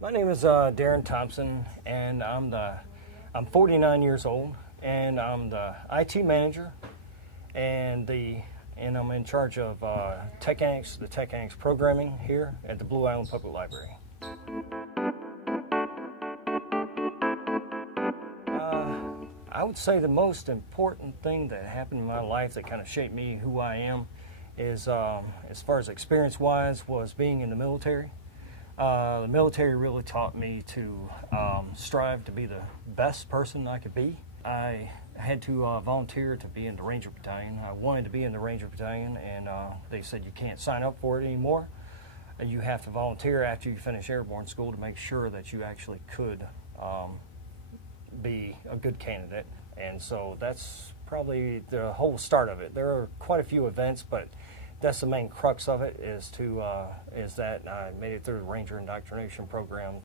My name is Darren Thompson, and I'm 49 years old, and I'm the IT manager, and I'm in charge of the Tech Annex programming here at the Blue Island Public Library. I would say the most important thing that happened in my life that kind of shaped me who I am is, as far as experience-wise, was being in the military. The military really taught me to strive to be the best person I could be. I had to volunteer to be in the Ranger Battalion. I wanted to be in the Ranger Battalion, and they said you can't sign up for it anymore. You have to volunteer after you finish airborne school to make sure that you actually could be a good candidate. And so that's probably the whole start of it. There are quite a few events, but that's the main crux of it, is that I made it through the Ranger Indoctrination Program.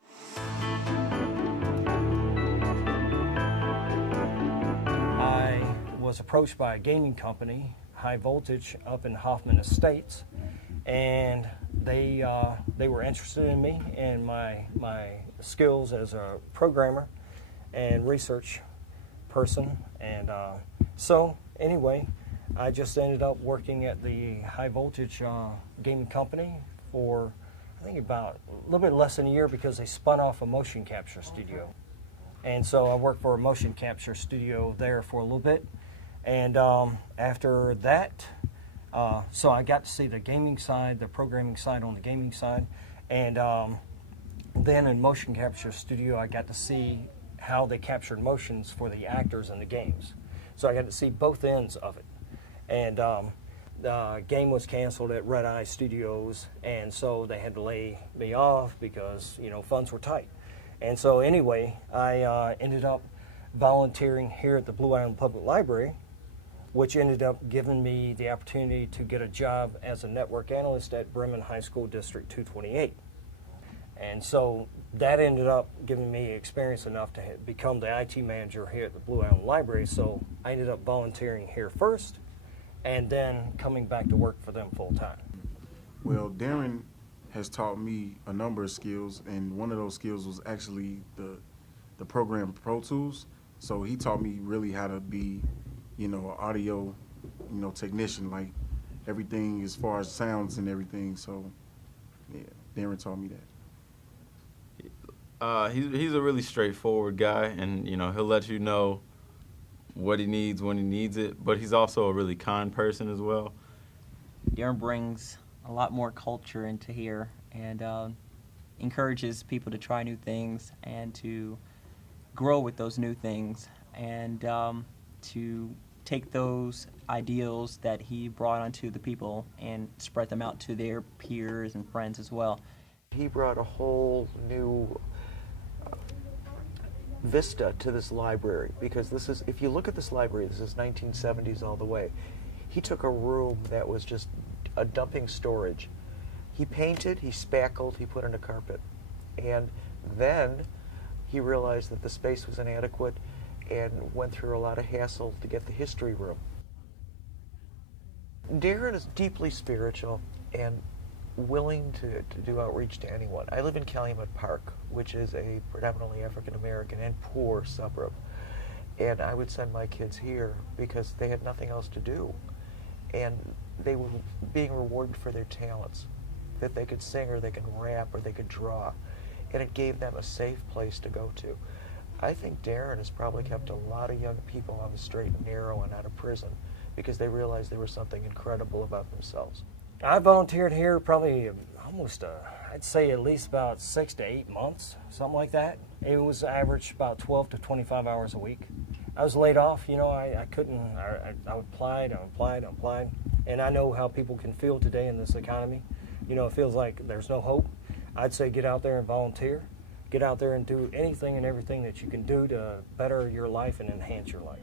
I was approached by a gaming company, High Voltage, up in Hoffman Estates, and they were interested in me and my skills as a programmer and research person. And so anyway, I just ended up working at the High Voltage gaming company for, I think, about a little bit less than a year, because they spun off a motion capture studio. And so I worked for a motion capture studio there for a little bit. And after that, so I got to see the gaming side, the programming side on the gaming side. And then in motion capture studio, I got to see how they captured motions for the actors in the games. So I got to see both ends of it. And the game was canceled at Red Eye Studios, and so they had to lay me off because, funds were tight. And so anyway, I ended up volunteering here at the Blue Island Public Library, which ended up giving me the opportunity to get a job as a network analyst at Bremen High School District 228. And so that ended up giving me experience enough to become the IT manager here at the Blue Island Library. So I ended up volunteering here first, and then coming back to work for them full time. Well, Darren has taught me a number of skills, and one of those skills was actually the program Pro Tools. So he taught me really how to be, an audio, technician, like everything as far as sounds and everything. So yeah, Darren taught me that. He's a really straightforward guy, and he'll let you know what he needs when he needs it, but he's also a really kind person as well. Darren brings a lot more culture into here and encourages people to try new things and to grow with those new things, and to take those ideals that he brought onto the people and spread them out to their peers and friends as well. He brought a whole new vista to this library, because if you look at this library, this is 1970s all the way. He took a room that was just a dumping storage. He painted, he spackled, he put in a carpet. And then he realized that the space was inadequate and went through a lot of hassle to get the history room. Darren is deeply spiritual and willing to do outreach to anyone. I live in Calumet Park, which is a predominantly African-American and poor suburb. And I would send my kids here because they had nothing else to do. And they were being rewarded for their talents, that they could sing or they could rap or they could draw. And it gave them a safe place to go to. I think Darren has probably kept a lot of young people on the straight and narrow and out of prison because they realized there was something incredible about themselves. I volunteered here probably almost, I'd say at least about 6 to 8 months, something like that. It was average about 12 to 25 hours a week. I was laid off, I couldn't, I applied, and I know how people can feel today in this economy. It feels like there's no hope. I'd say get out there and volunteer. Get out there and do anything and everything that you can do to better your life and enhance your life.